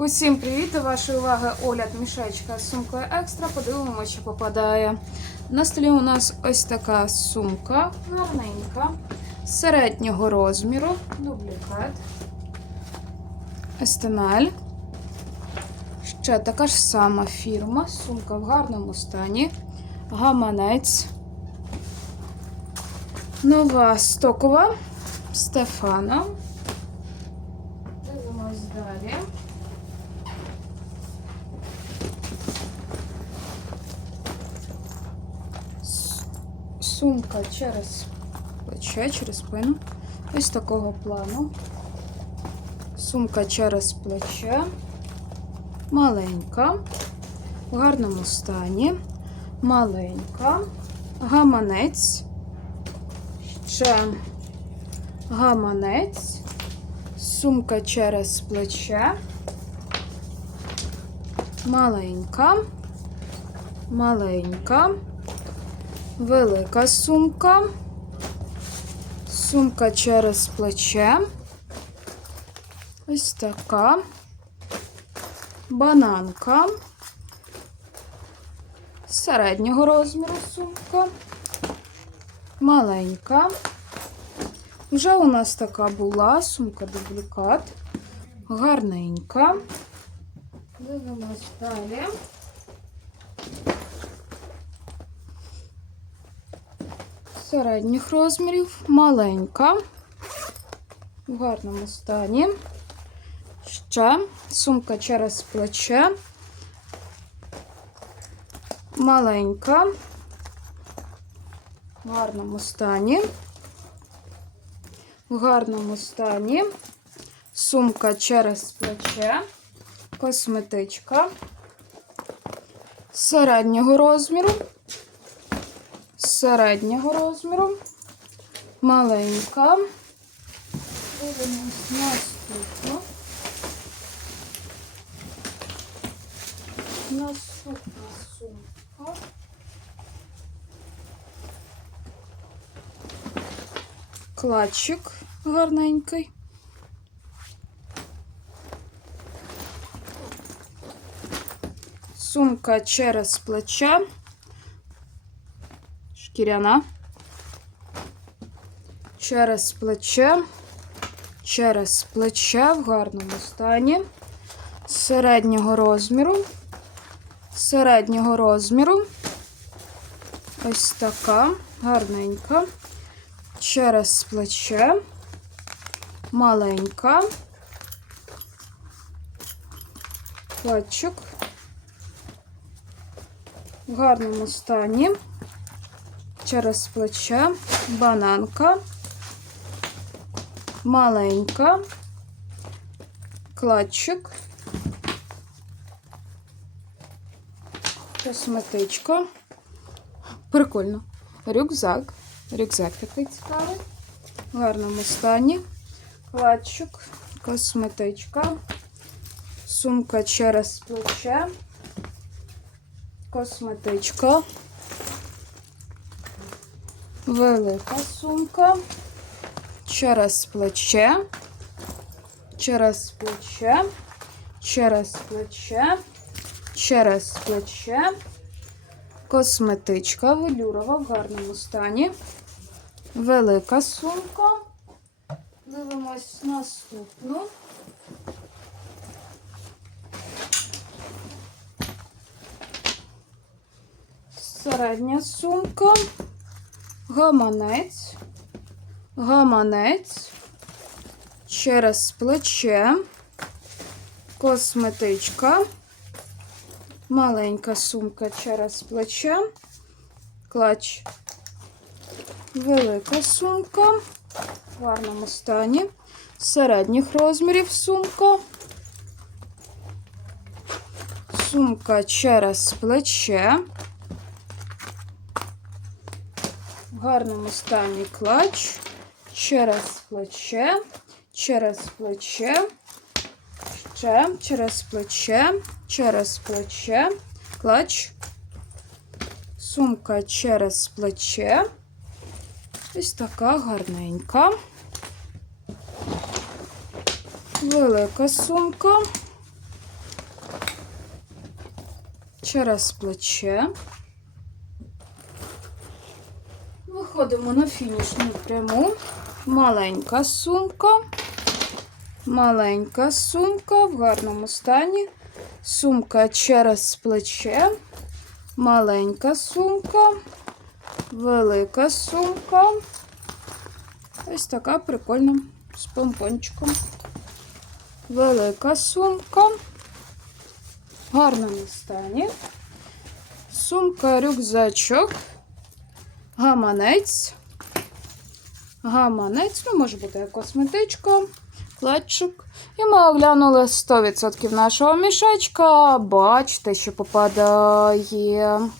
Усім привіт! До вашої уваги огляд мішечка з сумкою екстра. Подивимося, чи попадає. На столі у нас ось така сумка, гарненька, середнього розміру, дублікат, естемель. Ще така ж сама фірма, сумка в гарному стані, гаманець. Нова стокова Стефана. Дивимось далі. Сумка через плече, через спину. Ось такого плану. Сумка через плече. Маленька. В гарному стані. Маленька. Гаманець. Ще гаманець. Сумка через плече. Маленька. Маленька. Велика сумка. Сумка через плече. Ось така. Бананка. Середнього розміру сумка. Маленька. Вже у нас така була сумка дублікат. Гарненька. Дивимось далі. Середніх розмірів, маленька, в гарному стані. Ще сумка через плече. Маленька, в гарному стані. В гарному стані. Сумка через плече. Косметичка. Середнього розміру. Середнього розміру. Маленька. Дивимось наступну. Наступна сумка. Кладчик гарненький. Сумка через плече. Шкіряна. Через плече. Через плече в гарному стані. Середнього розміру. Середнього розміру. Ось така гарненька. Через плече. Маленька. Платчик. В гарному стані. Через плече. Бананка. Маленька. Кладчик. Косметичка. Прикольно. Рюкзак. Рюкзак такий цікавий. В гарному стані. Кладчик. Косметичка. Сумка через плече. Косметичка. Велика сумка. Через плече. Через плече. Через плече. Через плече. Косметичка велюрова в гарному стані. Велика сумка. Дивимось наступну. Середня сумка. Гаманець. Гаманець. Через плече. Косметичка. Маленька сумка через плече. Клач. Велика сумка. В гарному стані. Середніх розмірів сумка. Сумка через плече. Гарному стані клач. Через плече. Через плече. Ще через плече. Через плече. Клач. Сумка через плече. Ось така гарненька. Велика сумка. через плече. Виходимо на фінішну пряму. Маленька сумка. Маленька сумка в гарному стані. Сумка через плече. Маленька сумка. Велика сумка. Ось така прикольна з помпончиком. Велика сумка. В гарному стані. Сумка, рюкзачок. Гаманець. Гаманець, ну, може бути як косметичка, клетчик. І ми оглянули 100% нашого мішечка. Бачите, що попадає.